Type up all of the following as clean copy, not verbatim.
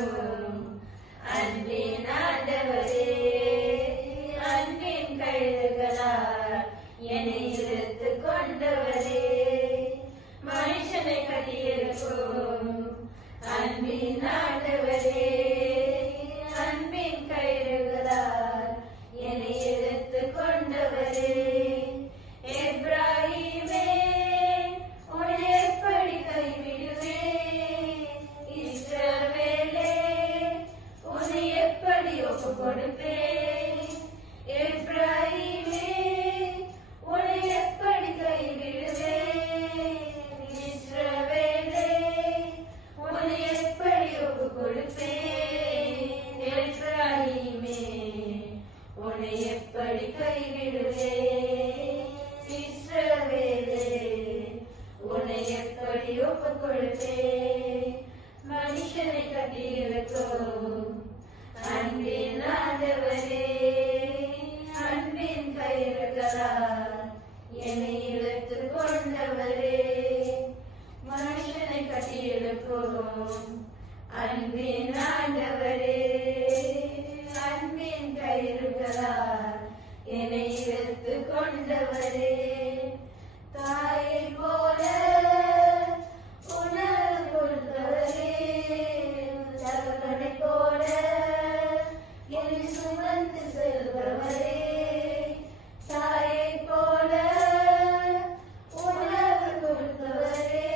கட்டியிருக்கும் அன்பின் ஆண்டவரே, அன்பின் கயிறுகளால் என்னை இழுத்து கொண்டவரே, மனுஷனை கட்டியிருக்கும் அன்பின் ஆண்டவரே, அன்பின் கயிறுகளால் என்னை இழுத்து கொண்டவரே, எப்ராஹிமே உன்னை எப்படி கைவிடுவேன், இஸ்ரவேலே உன்னை எப்படி ஒப்பு கொடுப்பேன், எப்ராஹிமே உன்னை எப்படி கைவிடுவேன், இஸ்ரவேலே உன்னை எப்படி ஒப்பு கொடுப்பேன், எப்ராஹிமே உன்னை எப்படி கைவிடுவேன், இஸ்ரவேலே உன்னை எப்படி ஒப்பு கொடுப்பேன், மனுஷனை கட்டியிருக்கும் அன்பின் ஆண்டவரே, அன்பின் கயிறுகளால் என்னை இழுத்து கொண்டவரே, மனுஷனை கட்டியிருக்கும் அன்பின் ஆண்டவரே, அன்பின் கயிறுகளால் என்னை இழுத்து கொண்டவரே, தாயை போல உணவு கொடுத்தவரே, தகவலை போல என்னை சுமந்து செல்பவரே, தாயை போல உணவு கொடுத்தவரே,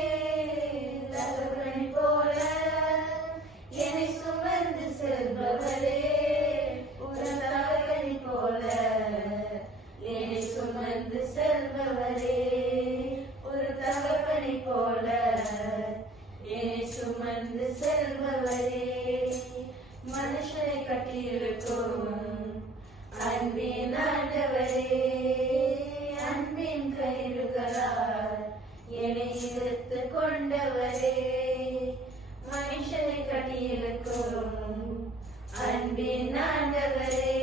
தகவலை போல என்னை சுமந்து செல்பவரே, ஒரு தகவலை போல என்னை சுமந்து செல்பவரே, ஒரு தகவலை போல என்னை சுமந்து செல்பவரே, மனுஷனை கட்டியிருக்கும் அன்பின் ஆண்டவரே, அன்பின் கயிறுகளால் என்னை இழுத்து கொண்டவரே, மனுஷனை கட்டியிருக்கும் அன்பின் ஆண்டவரே,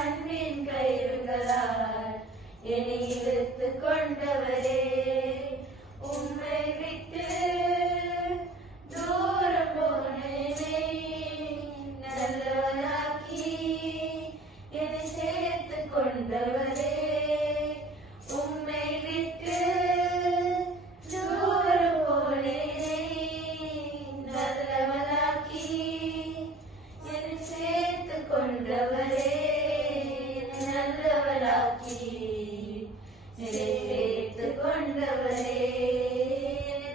அன்பின் கயிறுகளால் என்னை இழுத்து கொண்டவரே, உம்மை விட்டு தூரம் போனேனே, நல்லவனாக்கி என்னை சேர்த்து கொண்டவரே, உம்மை விட்டு தூரம் போனேனே, நல்லவனாக்கி என்னை சேர்த்து கொண்டவரே, நல்லவனாக்கி என்னை சேர்த்து கொண்டவரே,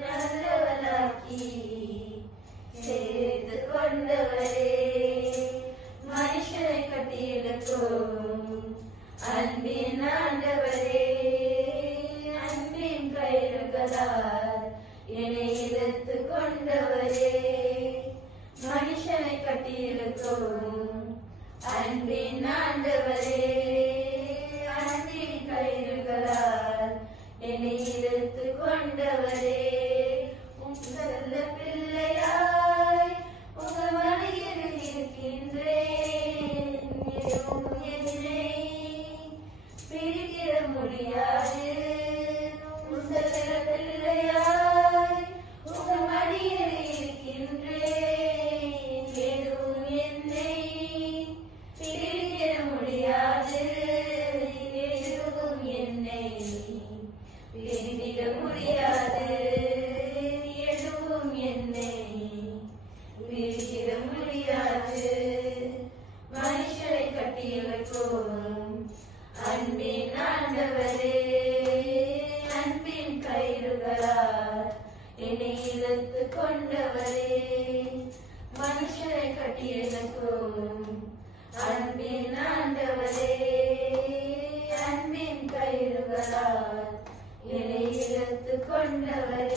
நல்லவனாக்கி சேர்த்து கொண்டவரே, மனுஷனை கட்டியிருக்கும் அன்பின் ஆண்டவரே, அன்பின் கயிறுகளால் என்னை இழுத்து கொண்டவரே, மனுஷனை கட்டியிருக்கும் அன்பின் ஆண்டவரே, அன்பின் கயிறுகளால் என்னை இழுத்து கொண்டவரே, உங்கள் பிள்ளையாய் உங்கள் மடியில் இருக்கின்றேன், என்னை பிரித்திட முடியாது, உங்கள் பிள்ளையாய் உங்கள் மடியில் இருக்கின்றேன், எதுவும் என்னை பிரித்திட முடியாது, எதுவும் என்னை பிரித்திட முடியாது, எதுவும் என்னை பிரித்திட முடியாது, மனுஷரை கட்டியிருக்கும் அன்பின் ஆண்டவரே, அன்பின் கயிறுகளால் என்னை இழுத்து கொண்டவரே, மனுஷரை கட்டியிருக்கும் அன்பின் ஆண்டவரே, அன்பின் கயிறுகளால் என்னை இழுத்து கொண்டவரே,